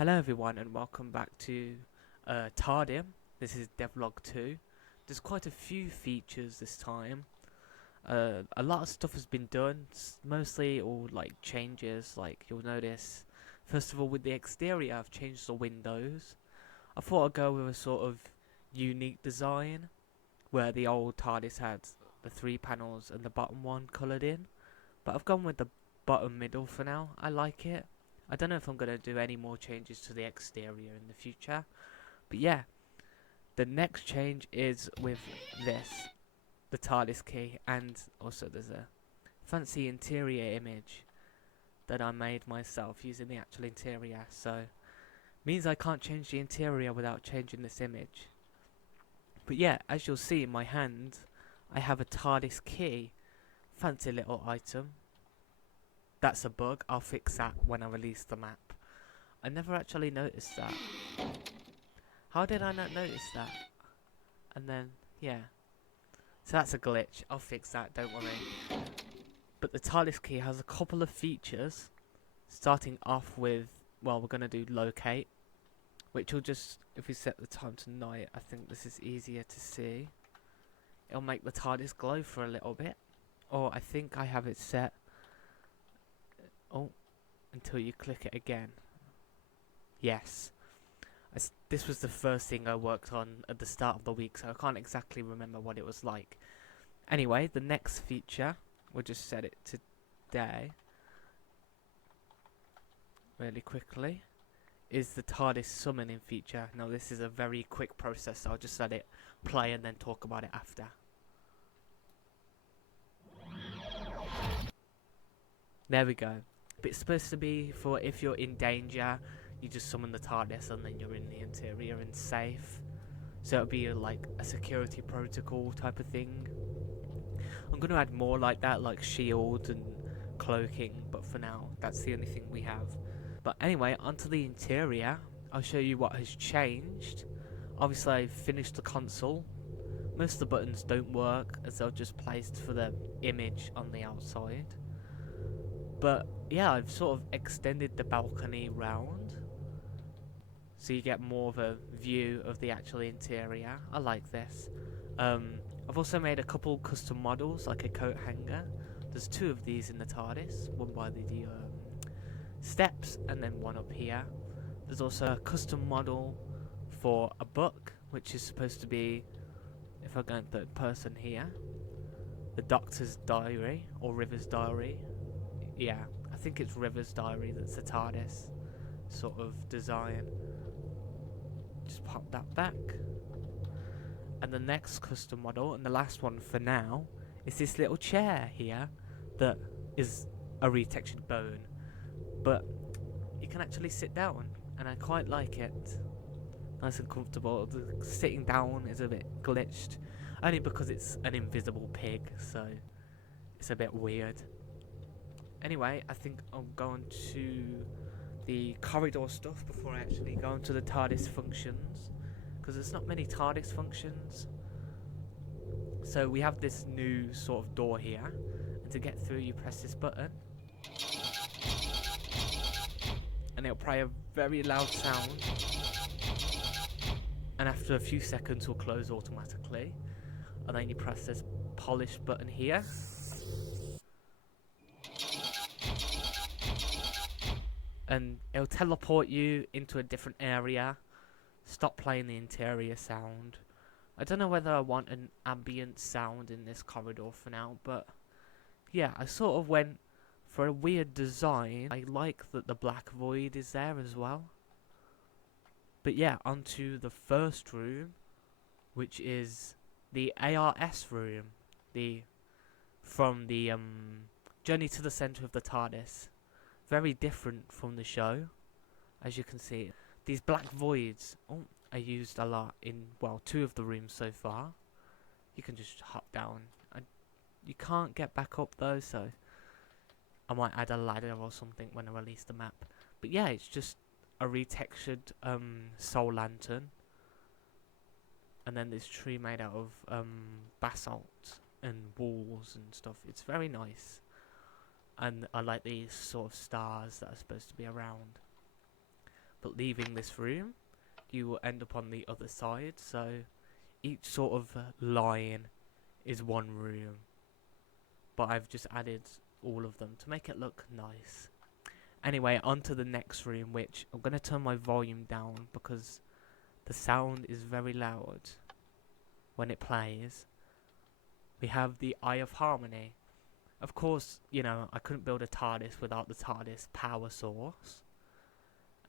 Hello everyone and welcome back to Tardis. This is devlog 2. There's quite a few features this time. A lot of stuff has been done, mostly all like changes, like you'll notice. First of all, with the exterior I've changed the windows. I thought I'd go with a sort of unique design, where the old Tardis had the 3 panels and the bottom one coloured in. But I've gone with the bottom middle for now. I like it. I don't know if I'm going to do any more changes to the exterior in the future. But yeah, the next change is with this, the Tardis key, and also there's a fancy interior image that I made myself using the actual interior. So means I can't change the interior without changing this image. But yeah, as you'll see in my hand, I have a Tardis key. Fancy little item. That's a bug. I'll fix that when I release the map. I never actually noticed that. How did I not notice that? And then, yeah. So that's a glitch. I'll fix that, don't worry. But the Tardis key has a couple of features. Starting off with, well, we're going to do locate. Which will just, if we set the time to night, I think this is easier to see. It'll make the Tardis glow for a little bit. Or I think I have it set. Oh, until you click it again. Yes. This was the first thing I worked on at the start of the week, so I can't exactly remember what it was like. Anyway, the next feature, we'll just set it to day, really quickly, is the Tardis summoning feature. Now this is a very quick process, so I'll just let it play and then talk about it after. There we go. But it's supposed to be for if you're in danger, you just summon the TARDIS and then you're in the interior and safe. So it'll be like a security protocol type of thing. I'm going to add more like that, like shield and cloaking, but for now, that's the only thing we have. But anyway, onto the interior. I'll show you what has changed. Obviously, I've finished the console. Most of the buttons don't work, as they're just placed for the image on the outside. But yeah, I've sort of extended the balcony round, so you get more of a view of the actual interior. I like this. I've also made a couple custom models, like a coat hanger. There's 2 of these in the TARDIS, one by the steps and then one up here. There's also a custom model for a book, which is supposed to be, if I go in third person here, the Doctor's Diary, or River's Diary. Yeah, I think it's River's Diary that's the TARDIS sort of design. Just pop that back. And the next custom model, and the last one for now, is this little chair here that is a retextured bone. But you can actually sit down, and I quite like it. Nice and comfortable. The sitting down is a bit glitched, only because it's an invisible pig, so it's a bit weird. Anyway, I think I'll go on to the corridor stuff before I actually go into the TARDIS functions, because there's not many TARDIS functions. So we have this new sort of door here, and to get through you press this button, and it'll play a very loud sound, and after a few seconds will close automatically. And then you press this polish button here, and it'll teleport you into a different area, stop playing the interior sound. I don't know whether I want an ambient sound in this corridor for now, but yeah, I sort of went for a weird design. I like that the black void is there as well. But yeah, onto the first room, which is the ARS room, from the Journey to the Center of the TARDIS. Very different from the show, as you can see. These black voids are used a lot in, well, 2 of the rooms so far. You can just hop down. You can't get back up though, so I might add a ladder or something when I release the map. But yeah, it's just a retextured soul lantern, and then this tree made out of basalt and walls and stuff. It's very nice, and I like these sort of stars that are supposed to be around. but leaving this room, you will end up on the other side. So each sort of line is one room, but I've just added all of them to make it look nice. Anyway, on to the next room, which I'm going to turn my volume down because the sound is very loud when it plays. We have the Eye of Harmony. Of course, you know, I couldn't build a Tardis without the Tardis power source.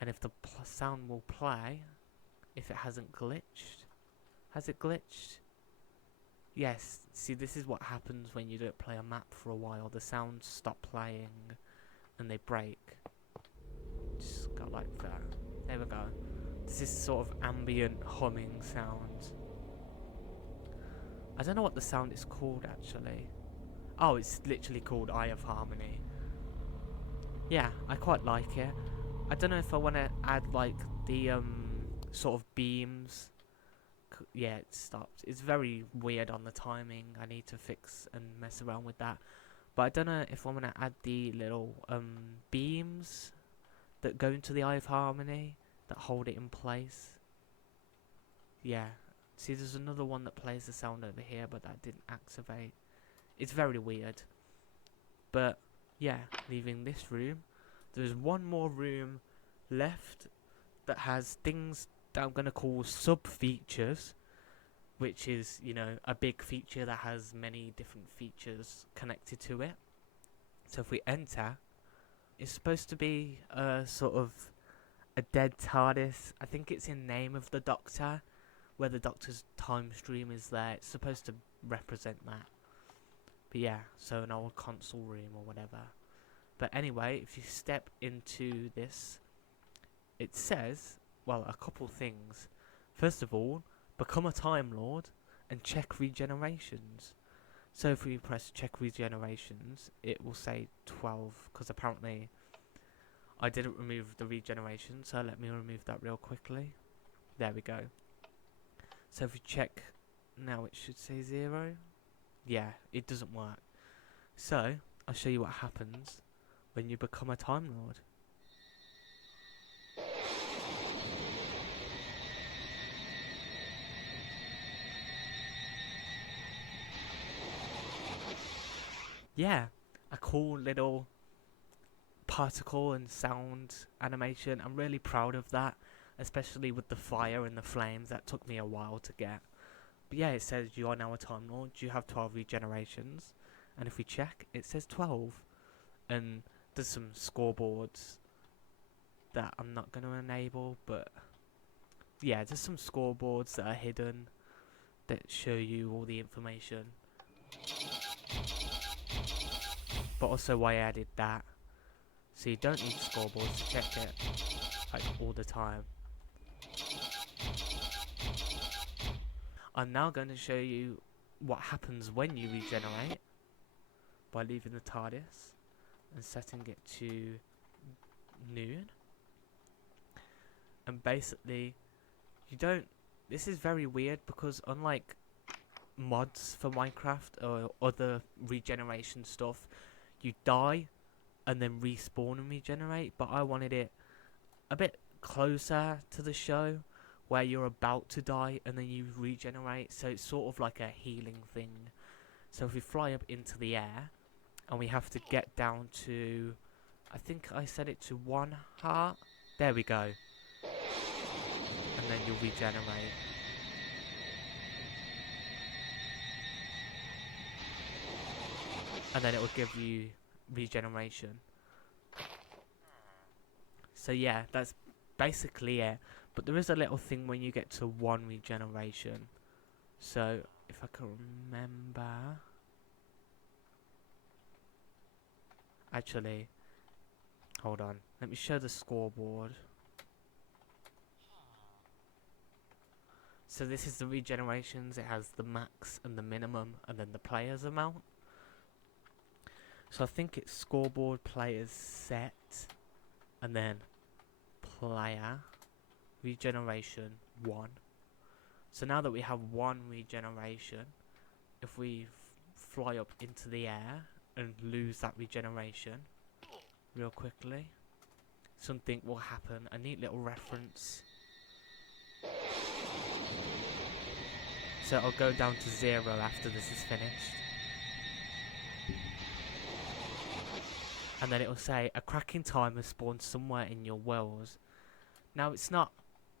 And if the sound will play, if it hasn't glitched. Has it glitched? Yes, see, this is what happens when you don't play a map for a while. The sounds stop playing and they break. Just go like that. There we go. This is sort of ambient humming sound. I don't know what the sound is called actually. Oh, it's literally called Eye of Harmony. Yeah, I quite like it. I don't know if I want to add like the sort of beams. Yeah, it stopped. It's very weird on the timing. I need to fix and mess around with that. But I don't know if I'm going to add the little beams that go into the Eye of Harmony that hold it in place. Yeah. See, there's another one that plays the sound over here, but that didn't activate. It's very weird. But yeah, leaving this room, there's one more room left that has things that I'm going to call sub-features, which is, you know, a big feature that has many different features connected to it. So if we enter, it's supposed to be a sort of a dead TARDIS. I think it's in Name of the Doctor, where the Doctor's time stream is there. It's supposed to represent that. But yeah, so an old console room or whatever. But anyway, if you step into this, it says, well, a couple things. First of all, become a Time Lord and check regenerations. So if we press check regenerations, it will say 12, because apparently I didn't remove the regeneration, so let me remove that real quickly. There we go. So if we check now, it should say 0. Yeah, it doesn't work. So I'll show you what happens when you become a Time Lord. Yeah, a cool little particle and sound animation. I'm really proud of that, especially with the fire and the flames. That took me a while to get. But yeah, it says you are now a Time Lord. You have 12 regenerations. And if we check, it says 12. And there's some scoreboards that I'm not going to enable, but yeah, there's some scoreboards that are hidden that show you all the information. But also why I added that. So you don't need scoreboards to check it like all the time. I'm now going to show you what happens when you regenerate by leaving the TARDIS and setting it to noon. And basically, you don't... This is very weird because unlike mods for Minecraft or other regeneration stuff, you die and then respawn and regenerate, but I wanted it a bit closer to the show where you're about to die and then you regenerate, so it's sort of like a healing thing. So if we fly up into the air and we have to get down to, I think I set it to 1 heart, there we go, and then you'll regenerate. And then it will give you regeneration. So yeah, that's basically it. But there is a little thing when you get to 1 regeneration. So if I can remember, actually, hold on, let me show the scoreboard. So this is the regenerations. It has the max and the minimum and then the player's amount. So I think it's scoreboard, players, set, and then player, regeneration 1. So now that we have 1 regeneration, if we fly up into the air and lose that regeneration real quickly. something will happen. A neat little reference. So it'll go down to 0 after this is finished. And then it'll say, a cracking timer spawns somewhere in your world. Now it's not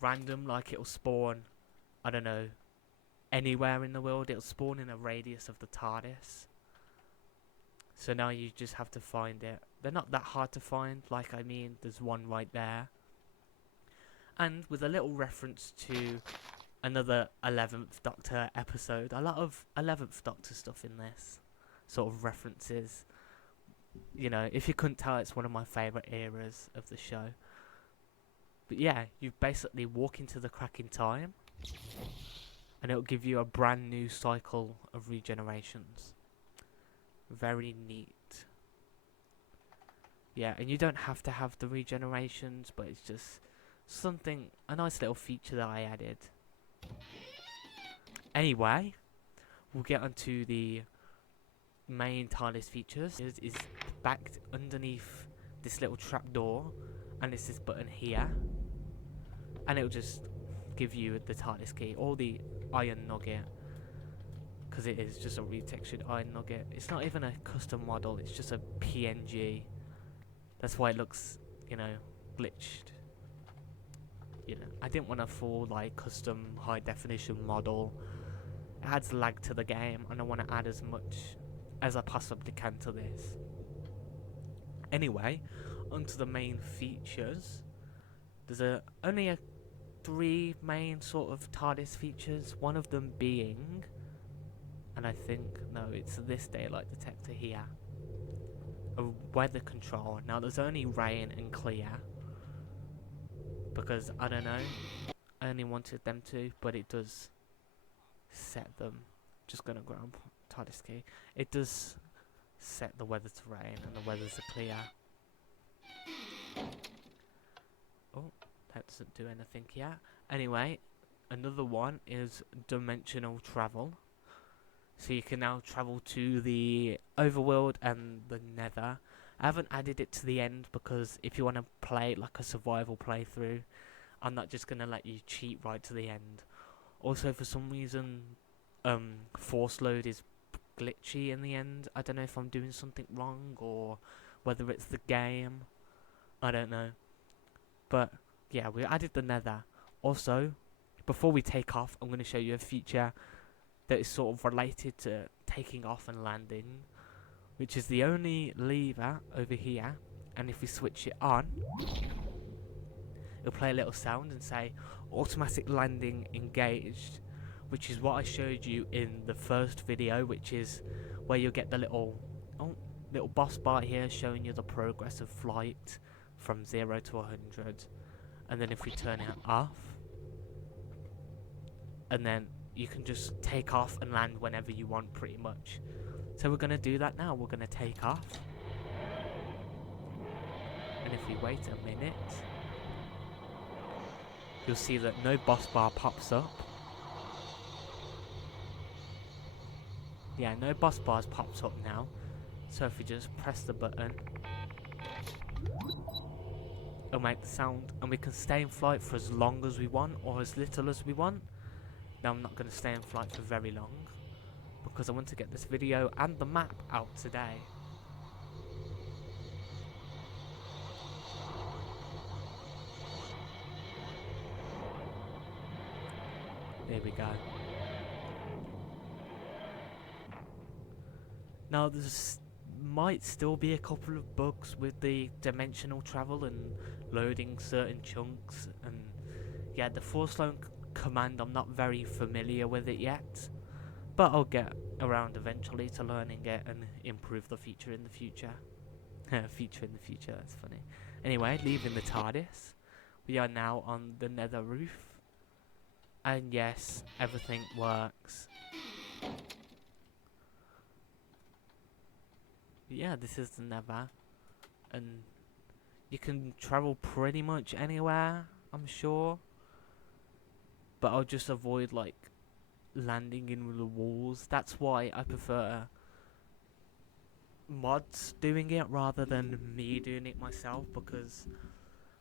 random, like it'll spawn, I don't know, anywhere in the world. It'll spawn in a radius of the Tardis. So now you just have to find it. They're not that hard to find, like I mean, there's one right there. And with a little reference to another 11th Doctor episode, a lot of 11th Doctor stuff in this, sort of references. You know, if you couldn't tell, it's one of my favourite eras of the show. But yeah, you basically walk into the cracking time, and it'll give you a brand new cycle of regenerations. Very neat. Yeah, and you don't have to have the regenerations, but it's just something, a nice little feature that I added. Anyway, we'll get onto the main Tardis features. It is backed underneath this little trapdoor, and it's this button here, and it'll just give you the Tardis key or the iron nugget, because it is just a retextured iron nugget. It's not even a custom model, it's just a PNG. That's why it looks, you know, glitched. You know, I didn't want a full like custom high definition model. It adds lag to the game, and I want to add as much as I possibly can to this. Anyway, onto the main features. There's only 3 main sort of TARDIS features. One of them being, and I think, no, it's this daylight detector here, a weather control. Now there's only rain and clear, because I don't know, I only wanted them to, but it does set them. Just gonna grab TARDIS key. It does set the weather to rain and the weathers are clear. Oh, that doesn't do anything yet. Anyway, another one is dimensional travel. So you can now travel to the overworld and the nether. I haven't added it to the end because if you want to play like a survival playthrough, I'm not just going to let you cheat right to the end. Also, for some reason, force load is glitchy in the end. I don't know if I'm doing something wrong or whether it's the game. I don't know. But yeah, we added the nether. Also, before we take off, I'm going to show you a feature that is sort of related to taking off and landing, which is the only lever over here. And if we switch it on, it'll play a little sound and say automatic landing engaged, which is what I showed you in the first video, which is where you'll get the little boss bar here showing you the progress of flight from 0 to 100. And then if we turn it off, and then you can just take off and land whenever you want, pretty much. So we're going to do that now. We're going to take off, and if we wait a minute, you'll see that no boss bar pops up. Yeah, no boss bars pops up now. So if we just press the button, it'll make the sound, and we can stay in flight for as long as we want or as little as we want. Now I'm not going to stay in flight for very long because I want to get this video and the map out today. There we go. Now there's might still be a couple of bugs with the dimensional travel and loading certain chunks, and yeah, the force load command, I'm not very familiar with it yet, but I'll get around eventually to learning it and improve the feature in the future. Feature in the future, that's funny. Anyway, leaving the TARDIS, we are now on the nether roof, and yes, everything works. Yeah, this is the nether, and you can travel pretty much anywhere, I'm sure, but I'll just avoid like landing in the walls. That's why I prefer mods doing it rather than me doing it myself, because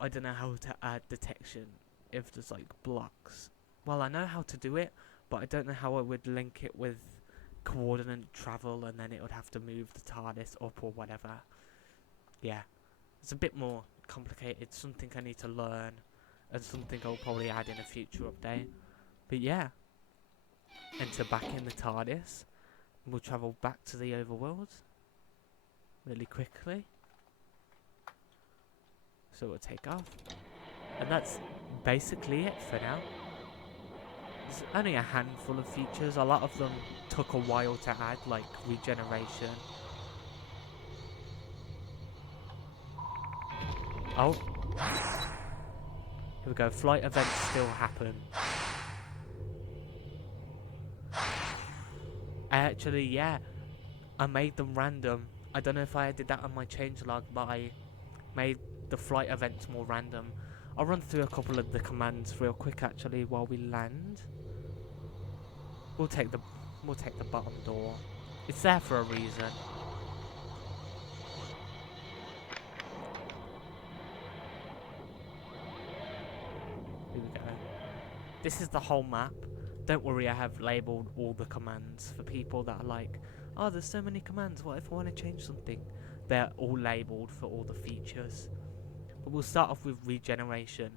I don't know how to add detection if there's like blocks. Well, I know how to do it, but I don't know how I would link it with coordinate travel, and then it would have to move the TARDIS up or whatever. Yeah, it's a bit more complicated, something I need to learn, and something I'll probably add in a future update. But yeah, enter back in the TARDIS, and we'll travel back to the overworld really quickly. So we'll take off, and that's basically it for now. There's only a handful of features. A lot of them took a while to add, like regeneration. Oh, here we go. Flight events still happen. Yeah, I made them random. I don't know if I did that on my changelog, but I made the flight events more random. I'll run through a couple of the commands real quick actually while we land. We'll take the bottom door. It's there for a reason. Here we go. This is the whole map. Don't worry, I have labelled all the commands for people that are like, oh, there's so many commands, what if I want to change something? They're all labelled for all the features. But we'll start off with regeneration.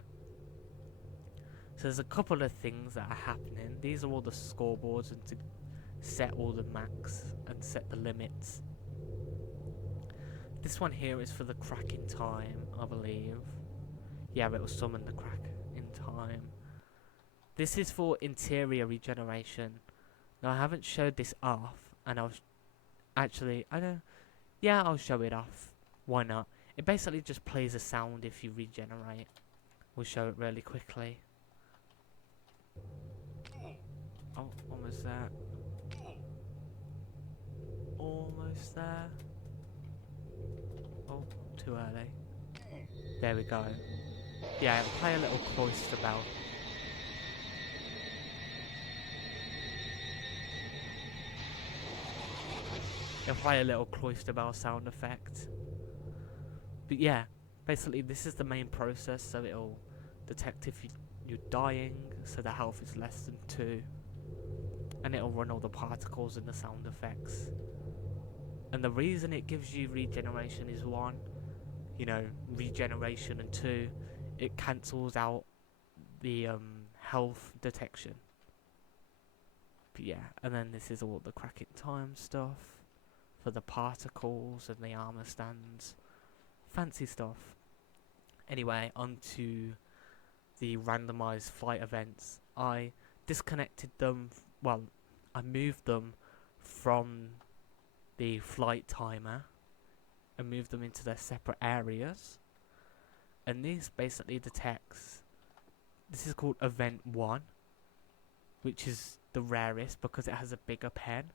So there's a couple of things that are happening. These are all the scoreboards and to set all the max and set the limits. This one here is for the crack in time, I believe. Yeah, it will summon the crack in time. This is for interior regeneration. Now I haven't showed this off, and I'll I'll show it off. Why not? It basically just plays a sound if you regenerate. We'll show it really quickly. Oh, almost there. Almost there. Oh, too early. There we go. Yeah, it'll play a little cloister bell. It'll play a little cloister bell sound effect. But yeah, basically this is the main process, so it'll detect if you're dying, so the health is less than 2. And it'll run all the particles and the sound effects. And the reason it gives you regeneration is 1, regeneration, and 2, it cancels out the health detection. But yeah, and then this is all the cracking time stuff for the particles and the armor stands. Fancy stuff. Anyway, on to the randomized flight events. I disconnected them, I moved them from the flight timer and moved them into their separate areas. And this basically detects, this is called event 1, which is the rarest because it has a bigger pen.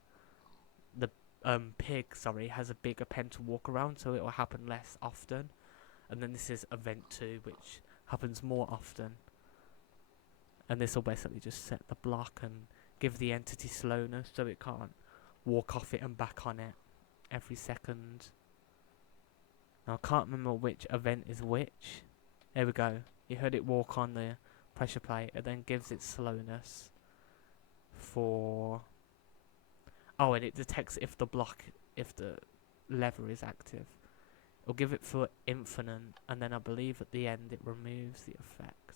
The pig has a bigger pen to walk around, so it will happen less often. And then this is event 2, which happens more often. And this will basically just set the block and give the entity slowness so it can't walk off it and back on it every second. Now I can't remember which event is which. There we go. You heard it walk on the pressure plate. It then gives it slowness for... Oh, and it detects if the lever is active. It'll give it for infinite, and then I believe at the end it removes the effect.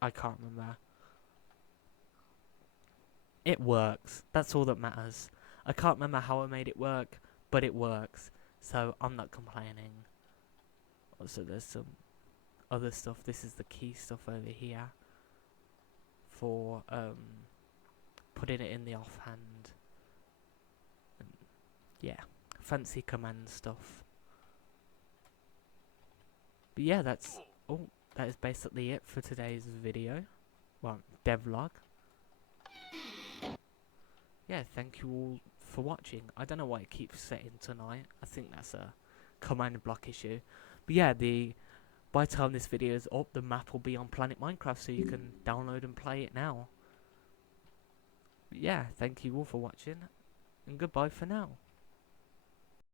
I can't remember. It works. That's all that matters. I can't remember how I made it work, but it works. So I'm not complaining. Also, there's some other stuff. This is the key stuff over here for putting it in the offhand. And yeah, fancy command stuff. But yeah, that is basically it for today's video. Well, devlog. Yeah, thank you all for watching. I don't know why it keeps setting tonight. I think that's a command block issue. But yeah, by the time this video is up, the map will be on Planet Minecraft, so you can download and play it now. But yeah, thank you all for watching, and goodbye for now.